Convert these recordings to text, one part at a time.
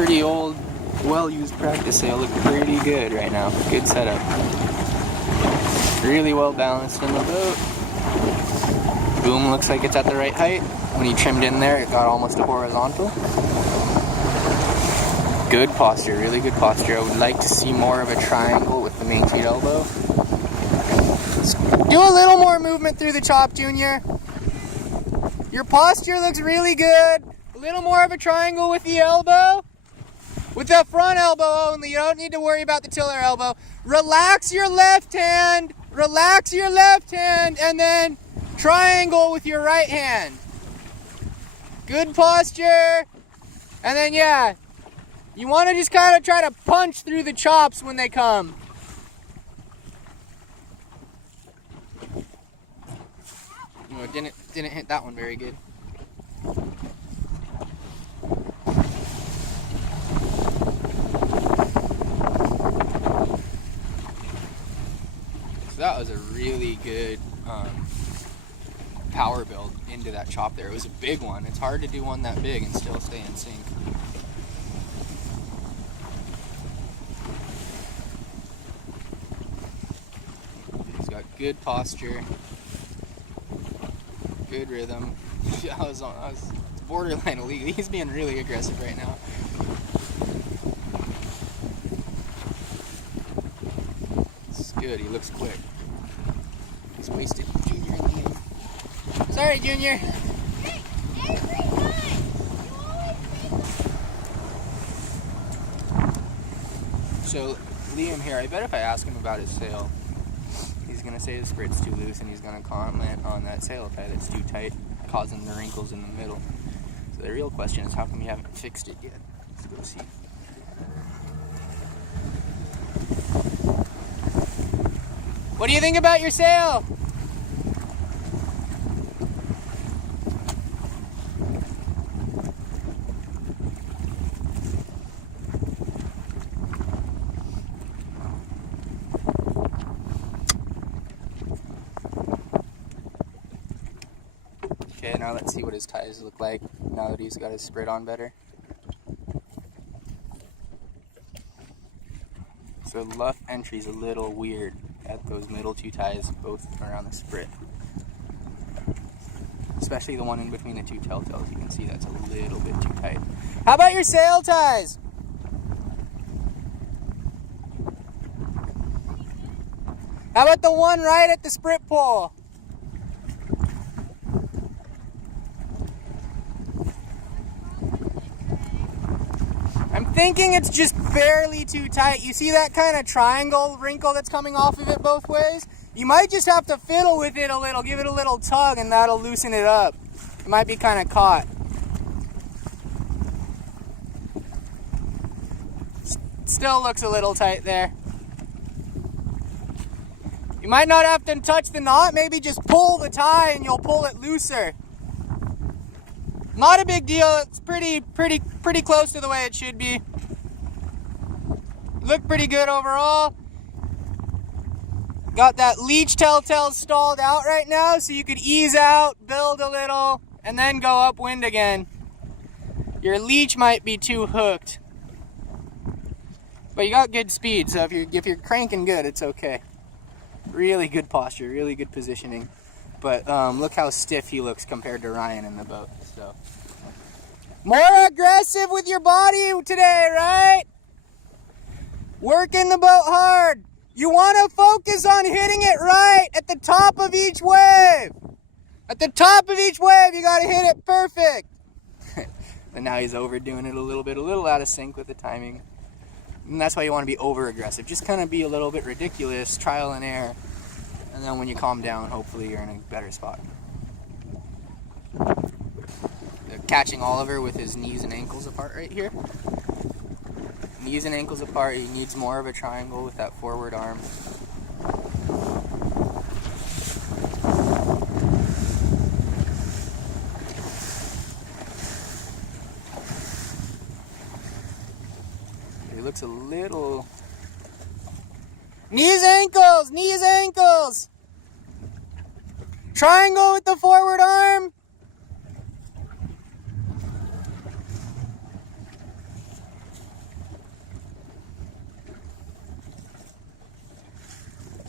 pretty old, well-used practice sail look pretty good right now. Good setup. Really well balanced in the boat. Boom looks like it's at the right height. When you trimmed in there, it got almost a horizontal. Good posture, really good posture. I would like to see more of a triangle with the main feet elbow. Do a little more movement through the chop, Junior. Your posture looks really good. A little more of a triangle with the elbow. With the front elbow only. You don't need to worry about the tiller elbow. Relax your left hand. Relax your left hand and then triangle with your right hand. Good posture. And then, yeah, you want to just kind of try to punch through the chops when they come. No, it didn't hit that one very good. So that was a really good power build into that chop there. It was a big one. It's hard to do one that big and still stay in sync. He's got good posture, good rhythm. I was borderline illegal. He's being really aggressive right now. It's good. He looks quick. He's wasted Junior in the game. Sorry, Junior. Hey, every time! You always say So, Liam here, I bet if I ask him about his sail, he's going to say his sprit's too loose and he's going to comment on that sail tie that's too tight, causing the wrinkles in the middle. So the real question is, how come you haven't fixed it yet? Let's go see. What do you think about your sail? Okay, now let's see what his ties look like now that he's got his sprit on better. So the left entry's a little weird at those middle two ties, both around the sprit. Especially the one in between the two telltales. You can see that's a little bit too tight. How about your sail ties? How about the one right at the sprit pole? I'm thinking it's just barely too tight. You see that kind of triangle wrinkle that's coming off of it both ways? You might just have to fiddle with it a little, give it a little tug, and that'll loosen it up. It might be kind of caught. Still looks a little tight there. You might not have to touch the knot, maybe just pull the tie and you'll pull it looser. Not a big deal, it's pretty close to the way it should be. Look pretty good overall. Got that leech telltale stalled out right now, so you could ease out, build a little, and then go upwind again. Your leech might be too hooked. But you got good speed, so if you're cranking good, it's okay. Really good posture, really good positioning. But look how stiff he looks compared to Ryan in the boat. So more aggressive with your body today, right? Working the boat hard. You want to focus on hitting it right at the top of each wave. At the top of each wave, you got to hit it perfect. And now he's overdoing it a little out of sync with the timing. And that's why you want to be over aggressive. Just kind of be a little bit ridiculous, trial and error. And then when you calm down, hopefully you're in a better spot. They're catching Oliver with his knees and ankles apart right here. Knees and ankles apart, he needs more of a triangle with that forward arm. He looks a little... Knees, ankles! Knees, ankles! Triangle with the forward arm!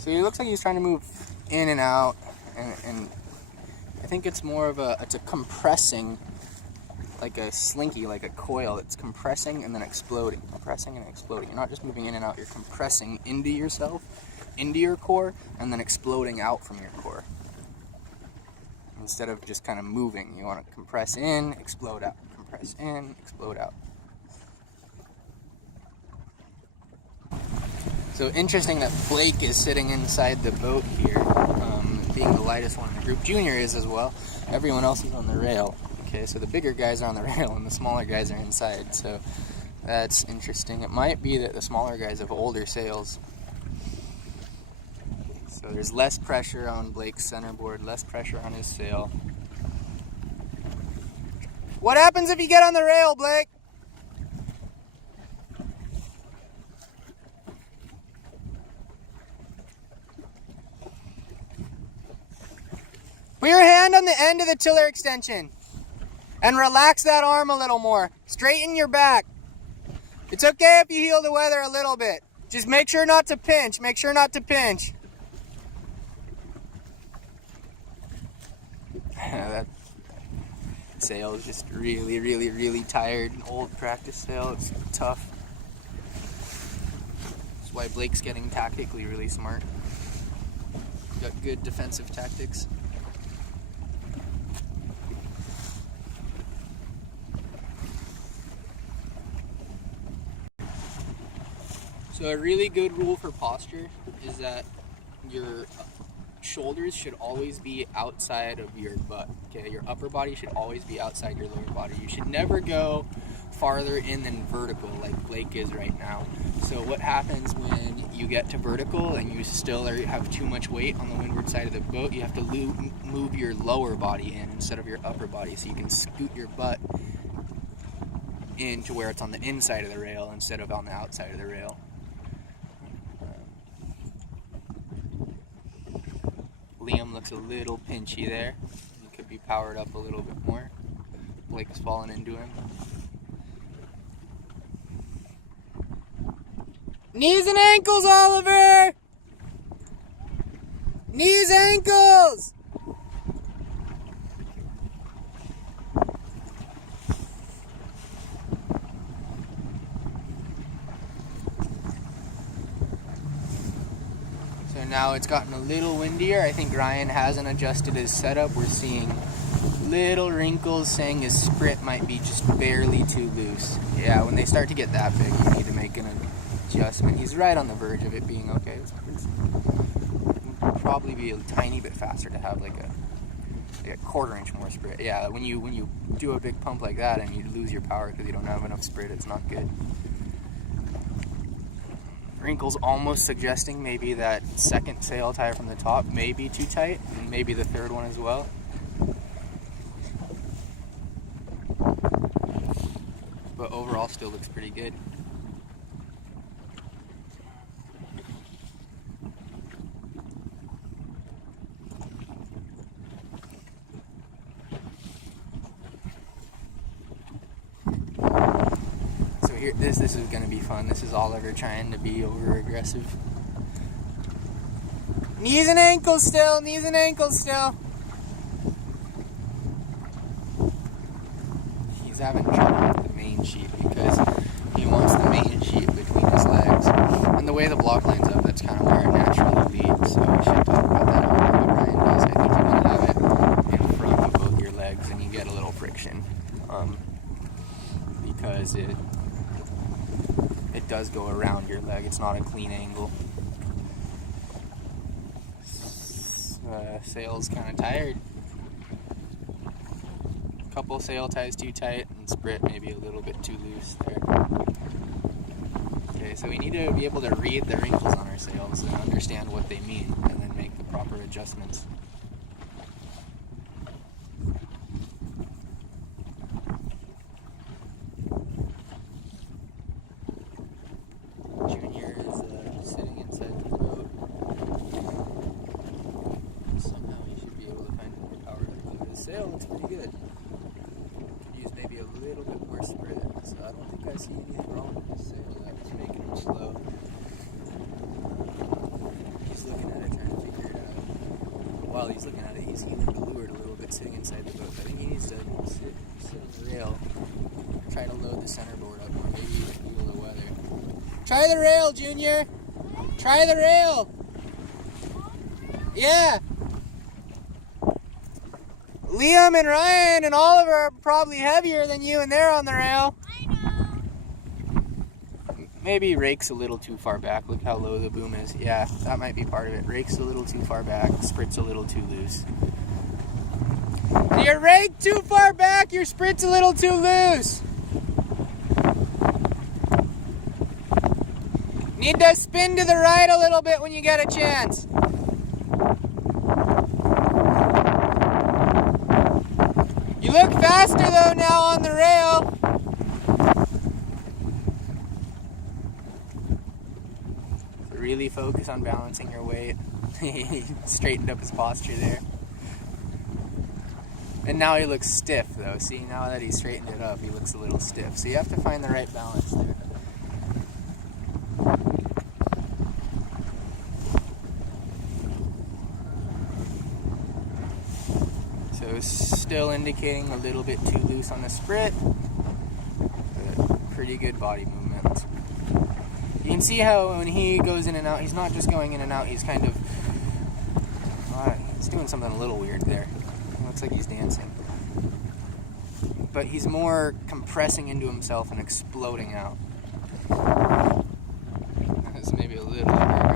So he looks like he's trying to move in and out, and I think it's more of it's a compressing, like a slinky, like a coil. It's compressing and then exploding, compressing and exploding. You're not just moving in and out, you're compressing into yourself, into your core, and then exploding out from your core. Instead of just kind of moving, you want to compress in, explode out, compress in, explode out. So interesting that Blake is sitting inside the boat here, being the lightest one in the group. Junior is as well. Everyone else is on the rail. Okay, so the bigger guys are on the rail and the smaller guys are inside. So that's interesting. It might be that the smaller guys have older sails. So there's less pressure on Blake's centerboard, less pressure on his sail. What happens if you get on the rail, Blake? Put your hand on the end of the tiller extension and relax that arm a little more. Straighten your back. It's okay if you heel the weather a little bit. Just make sure not to pinch. Make sure not to pinch. That sail is just really, really, really tired. An old practice sail. It's tough. That's why Blake's getting tactically really smart. Got good defensive tactics. So a really good rule for posture is that your shoulders should always be outside of your butt. Okay, your upper body should always be outside your lower body. You should never go farther in than vertical like Blake is right now. So what happens when you get to vertical and you still have too much weight on the windward side of the boat? You have to move your lower body in instead of your upper body, so you can scoot your butt in to where it's on the inside of the rail instead of on the outside of the rail. Liam looks a little pinchy there. He could be powered up a little bit more. Blake's fallen into him. Knees and ankles, Oliver! Knees, ankles! So now it's gotten a little windier. I think Ryan hasn't adjusted his setup. We're seeing little wrinkles saying his sprit might be just barely too loose. Yeah, when they start to get that big, you need to make an adjustment. He's right on the verge of it being okay. It's probably be a tiny bit faster to have like a quarter inch more sprit. Yeah, when you do a big pump like that and you lose your power because you don't have enough sprit, it's not good. Wrinkles almost suggesting maybe that second sail tie from the top may be too tight, and maybe the third one as well. But overall still looks pretty good. So here, this is going to be fun. This is Oliver trying to be over aggressive. Knees and ankles still, knees and ankles still. He's having trouble with the main sheet because he wants the main sheet between his legs. And the way the block lines up, that's kind of where it naturally leads. So we should talk about that. I don't know what Ryan does. I think you want to have it in front of both your legs and you get a little friction. Because it does go around your leg. It's not a clean angle. Sail's kind of tired. Couple sail ties too tight and sprit maybe a little bit too loose there. Okay, so we need to be able to read the wrinkles on our sails and understand what they mean and then make the proper adjustments. Junior is sitting inside the boat. Somehow he should be able to find more power. The sail looks pretty good. Could use maybe a little bit more sprit. So I don't think I see anything wrong with the sail. That was making him slow. He's looking at while he's looking at it, he's healing the lure a little bit sitting inside the boat. I think he needs to sit on the rail, try to load the centerboard up more, maybe even feel the weather. Try the rail, Junior! Try the rail! Yeah! Liam and Ryan and Oliver are probably heavier than you, and they're on the rail. I know. Maybe rake's a little too far back. Look how low the boom is. Yeah, that might be part of it. Rake's a little too far back. Sprit's a little too loose. Your rake too far back. Your sprit's a little too loose. Need to spin to the right a little bit when you get a chance. You look faster though now on the rail. So really focus on balancing your weight. He straightened up his posture there. And now he looks stiff though. See, now that he straightened it up, he looks a little stiff. So you have to find the right balance there. So still indicating a little bit too loose on the sprit, but pretty good body movement. You can see how when he goes in and out, he's not just going in and out, he's kind of, he's doing something a little weird there. It looks like he's dancing. But he's more compressing into himself and exploding out. That's maybe a little bit.